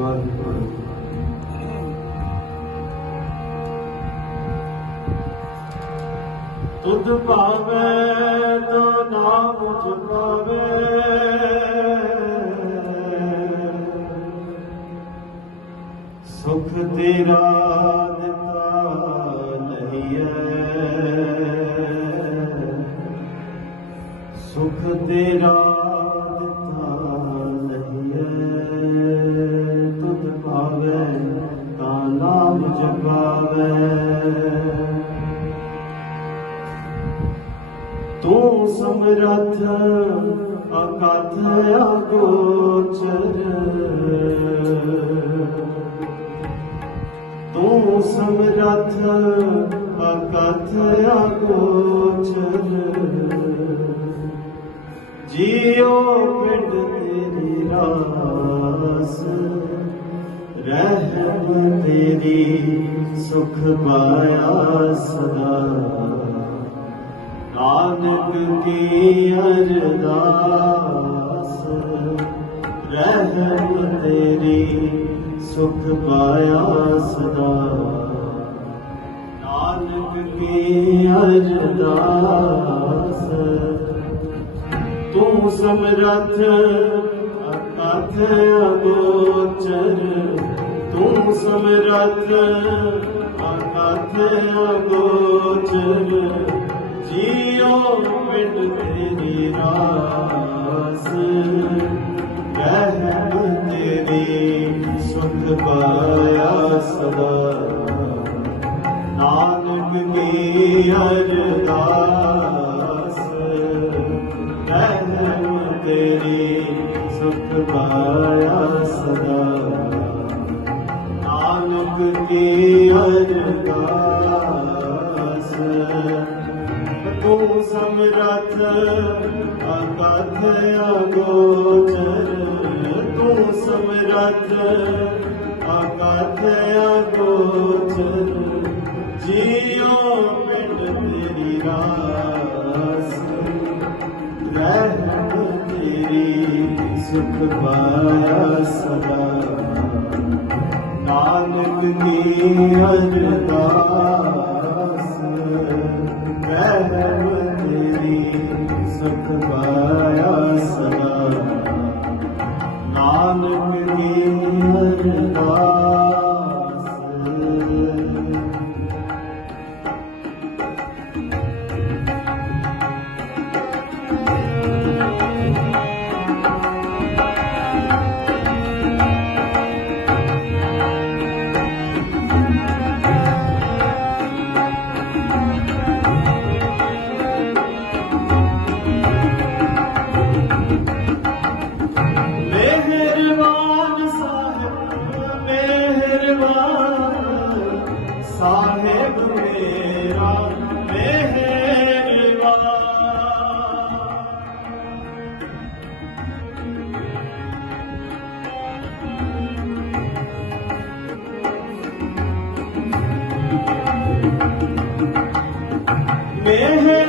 ਵਾਹਿਗੁਰੂ ਤੁਧ ਭਾਵੇ ਤੋ ਨਾਮ ਜਪਾਵੇ ਸੁਖ ਤੇਰਾ ਦਿੱਤਾ ਲਈਐ ਸੁਖ ਤੇਰਾ ਤੁਧ ਭਾਵੇ ਨਾਮ ਜਪਾਵੇ। ਤੂੰ ਸਮਰਥ ਅਕਥ ਅਗੋਚਰ। ਤੂੰ ਸਮਰਥ ਅਕਥ ਅਗੋਚਰ। ਜੀਉ ਪਿੰਡ ਤੇਰੀ ਰਾਸ। ਰਹਿਮ ਤੇਰੀ ਸੁਖ ਪਾਇਆ ਸਦਾ। ਨਾਨਕ ਕੀ ਅਰਦਾਸ ਰਹਿਮ ਤੇਰੀ ਸੁਖ ਪਾਇਆ ਸਦਾ। ਨਾਨਕ ਕੀ ਅਰਦਾਸ, ਤੂੰ ਸਮਰਥ ਅਕਥ ਅਗੋਚਰ ਤੂੰ ਸਮਰਥ ਅਕਥ ਅਗੋਚਰ ਜੀਉ ਪਿੰਡ ਤੇਰੀ ਰਾਸ ਰਹਿਮ ਤੇਰੀ ਸੁਖ ਪਾਇਆ ਸਦਾ। ਨਾਨਕ ਕੀ ਅਰਦਾਸ ਸਮਰਥ ਅਕਥ ਅਗੋਚਰ ਤੂੰ ਸਮਰਥ ਅਕਥ ਅਗੋਚਰ ਜੀਉ ਪਿੰਡ ਤੇਰੀ ਰਾਸ। ਰਹਿਮ ਤੇਰੀ ਸੁਖ ਪਾਇਆ ਸਦਾ। ਨਾਨਕ ਕੀ ਅਰਦਾਸ। ਸਾਹਿਬ ਮੇਰਾ ਮਿਹਰਬਾਨ। ਮਿਹਰਬਾਨ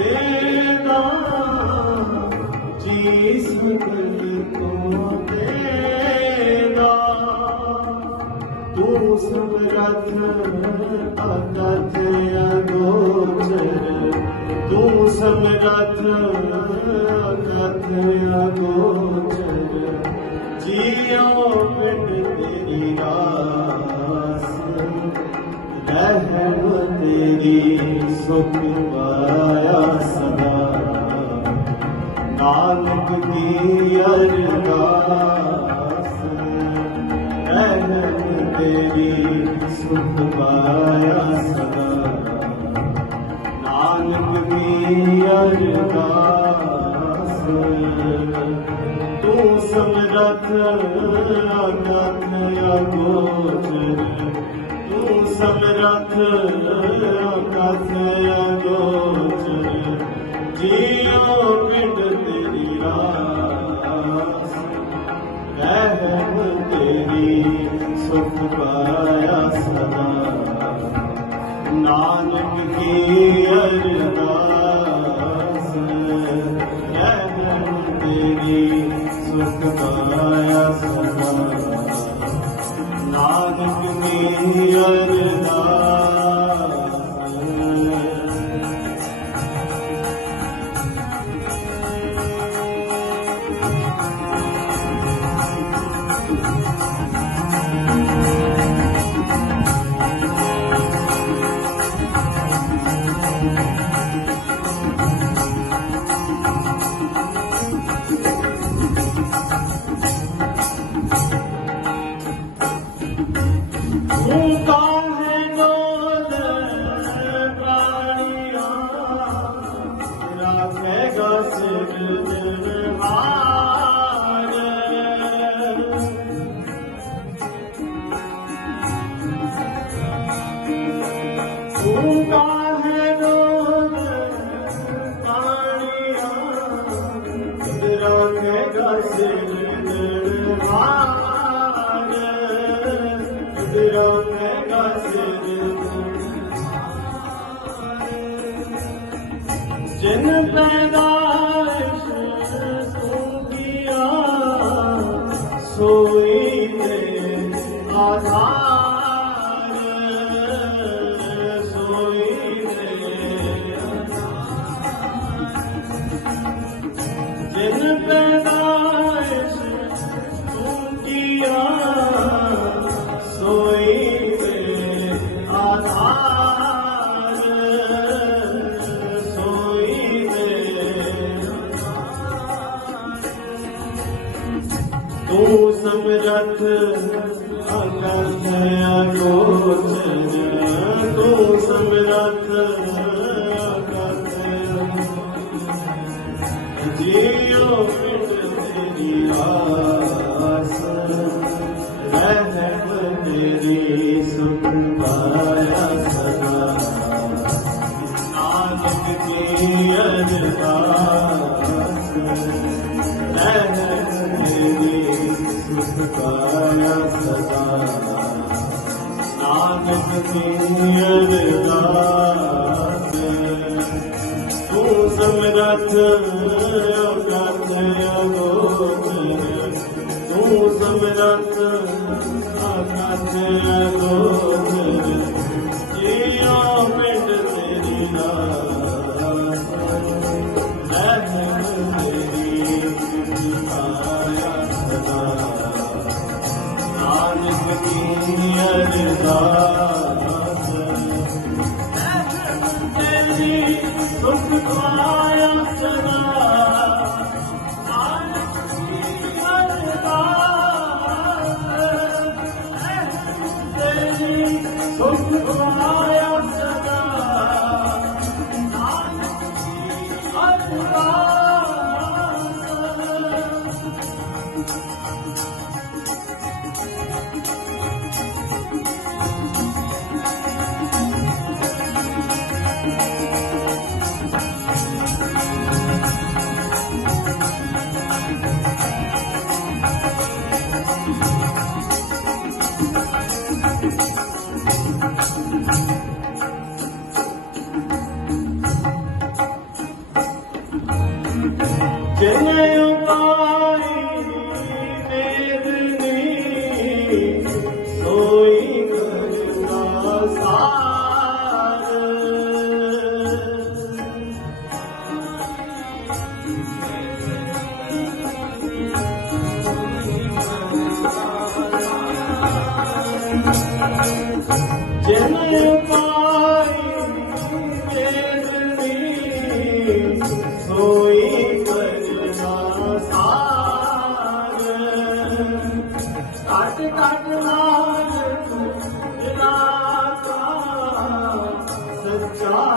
ਦੇਦਾ ਜੀ ਸਗਲ ਕੋ ਦੇਦਾ ਤੂੰ ਸਮਰਥ ਅਕਥ ਅਗੋਚਰ ਤੂੰ ਸਮਰਥ ਅਕਥ ਅਗੋਚਰ ਜੀਓ ਪਿੰਡ ਤੇਰੀ ਰਾਸ ਰਹਿਮ ਤੇਰੀ ਸੁਖ ਪਾਇਆ ਨਾਨਕ ਕੀ ਅਰਦਾਸ। ਰਹਿਣ ਤੇਰੀ ਸੁਖ ਪਾਇਆ ਸਦਾ। ਨਾਨਕ ਕੀ ਅਰਦਾਸ। ਤੂੰ ਸਮਰਥ ਆਗਤ ਆਗੋਚਰ ਤੂੰ ਸਮਰਥ Hallelujah. Nunca ਜਿਨ ਪੈ ਪਾਸ ਰਹਿਬ ਮੇਰੀ ਸੁਖ ਪਾਇਆ ਸਦਾ ਨਾਨਕ ਕੀ ਅਰਦਾਸ ਰਹਿਬ ਮੇਰੀ ਸੁਖ ਪਾਇਆ ਸਦਾ ਨਾਨਕ ਕੀ ਅਰਦਾਸ ਤੂੰ ਸਮਰੱਥ ਅਕਾਲ ਅਗੋਚਰ Thanks.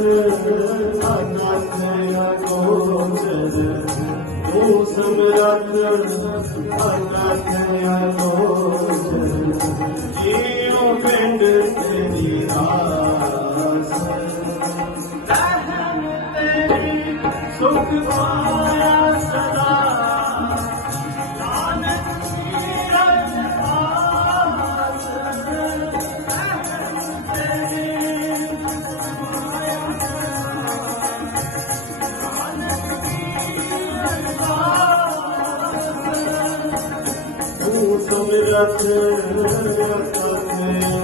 Deus. ਸਮਰੱਥ ਕਰਨੇ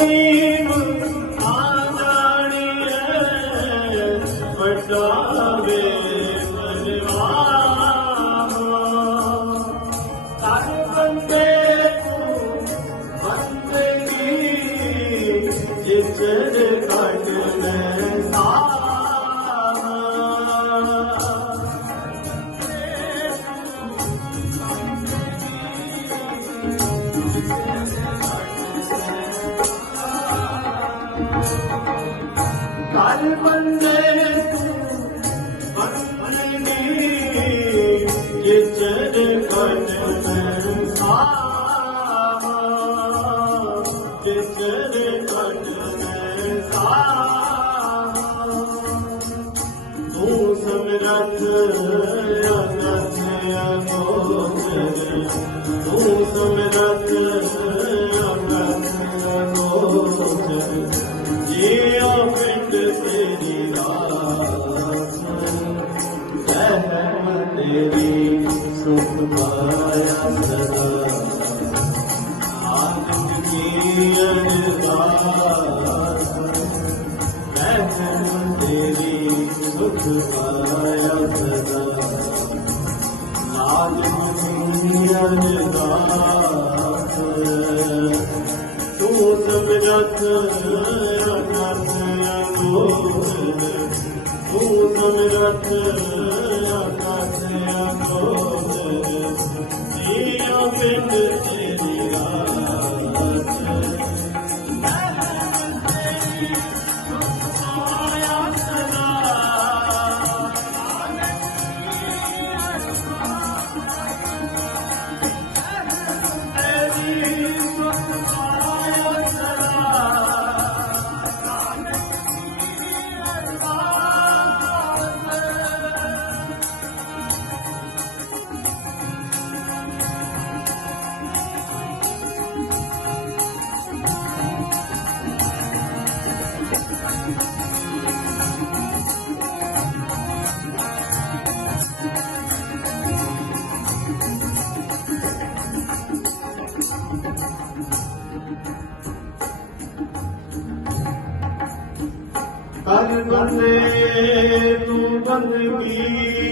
see. ਸੁਖ Hallelujah.